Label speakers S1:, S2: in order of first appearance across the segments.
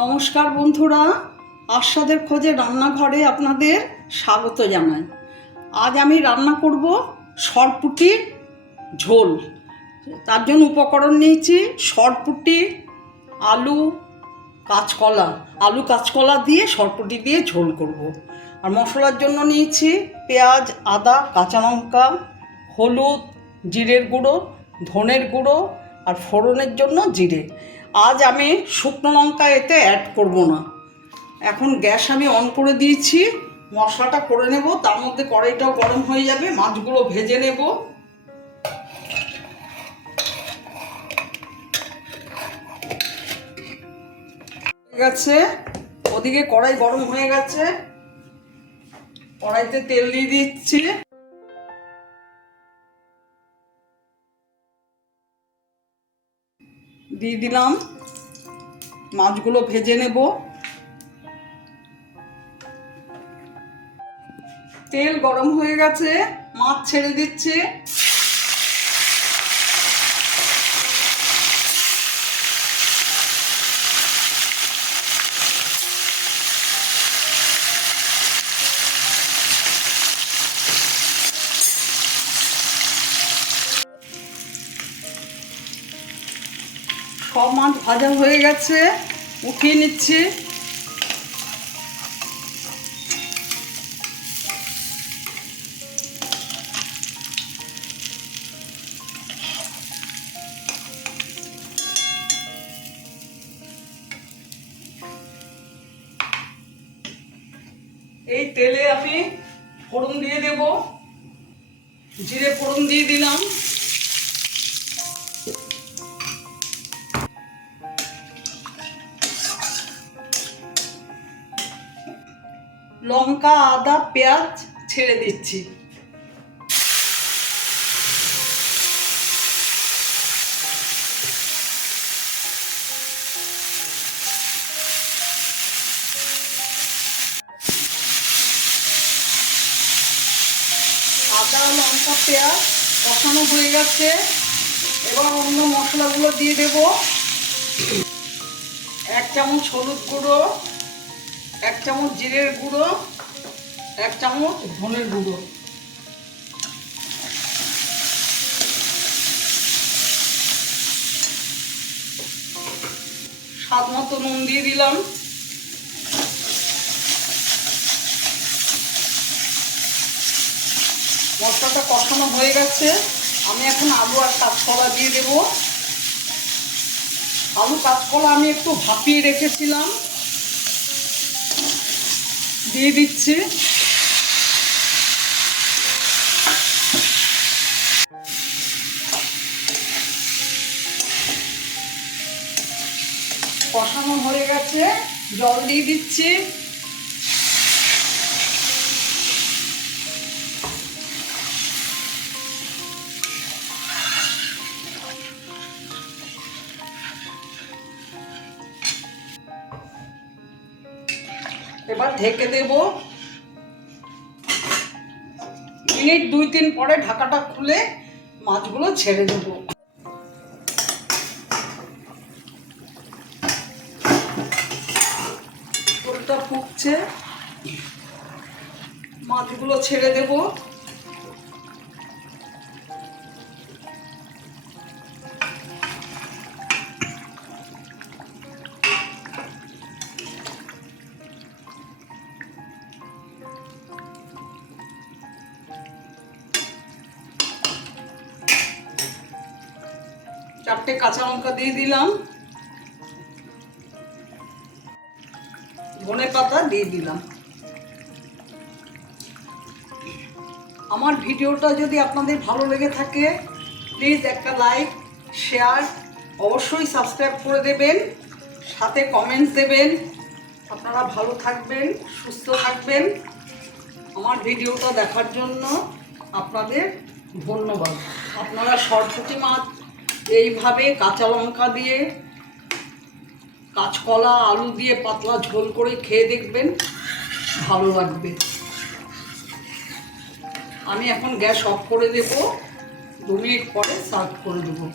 S1: নমস্কার বন্ধুরা আস্বাদের খোঁজে রান্নাঘরে আপনাদের স্বাগত জানাই। আজ আমি রান্না করব সরপুটি ঝোল। তার জন্য উপকরণ নিয়েছি সরপুটি, আলু, কাঁচকলা। আলু, কাঁচকলা দিয়ে সরপুটি দিয়ে ঝোল করব। আর মশলার জন্য নিয়েছি পেঁয়াজ, আদা, কাঁচা লঙ্কা, হলুদ, জিরের গুঁড়ো, ধনের গুঁড়ো আর ফোড়নের জন্য জিরে। আজ আমি শুকনো লঙ্কা এতে অ্যাড করব না। এখন গ্যাস আমি অন করে দিয়েছি, মশলাটা করে নেব, তার মধ্যে কড়াইটাও গরম হয়ে যাবে, মাছগুলো ভেজে নেব। গেছে, ওদিকে কড়াই গরম হয়ে গেছে, কড়াইতে তেল দিয়ে দিচ্ছি। দিয়ে দিলাম। মাছগুলো ভেজে নেব। তেল গরম হয়ে গেছে মাছ ছেড়ে দিচ্ছে। সব মাছ ভাজা হয়ে গেছে, উঠিয়ে নিচ্ছি। এই তেলে আমি ফোড়ন দিয়ে দেব। জিরে ফোড়ন দিয়ে দিলাম। লঙ্কা, আদা, পেঁয়াজ ছেড়ে দিচ্ছি। আদা, লঙ্কা, পেঁয়াজ কষানো হয়ে গেছে। এবার অন্য মশলাগুলো দিয়ে দেব। এক চামচ হলুদ গুঁড়ো। এক চামচ জিরের গুঁড়ো, এক চামচ ধনের গুঁড়ো। স্বাদ মতো নুন দিয়ে দিলাম। মশলাটা কষানো হয়ে গেছে। আমি এখন আলু আর কাঁচকলা দিয়ে দেব। আলু কাঁচকলা আমি একটু ভাপিয়ে রেখেছিলাম। দিয়ে দিচ্ছি। কষানো হয়ে গেছে জল দিয়ে দিচ্ছি। এবার ঢেকে দেব। মিনিট দুই তিন পরে ঢাকাটা খুলে মাছগুলো ছেড়ে দেব। ফুটছে। মাছগুলো ছেড়ে দেব। চারটে কাঁচা লঙ্কা দিয়ে দিলাম। ধনে পাতা দিয়ে দিলাম। আমার ভিডিওটা যদি আপনাদের ভালো লেগে থাকে প্লিজ একটা লাইক শেয়ার অবশ্যই সাবস্ক্রাইব করে দেবেন, সাথে কমেন্টস দেবেন। আপনারা ভালো থাকবেন, সুস্থ থাকবেন। আমার ভিডিওটা দেখার জন্য আপনাদের ধন্যবাদ। আপনারা সরস্বতী মাছ এইভাবে কাঁচা লঙ্কা দিয়ে, কাঁচকলা, আলু দিয়ে পাতলা ঝোল করে খেয়ে দেখবেন ভালো লাগবে। আমি এখন গ্যাস অফ করে দেব, দু মিনিট পরে সার্ভ করে দেবো।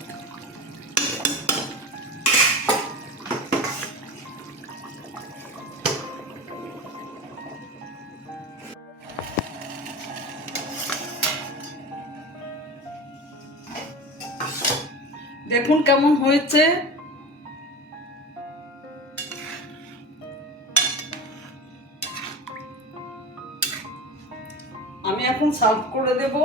S1: দেখুন কেমন হয়েছে। আমি এখন সার্ভ করে দেবো।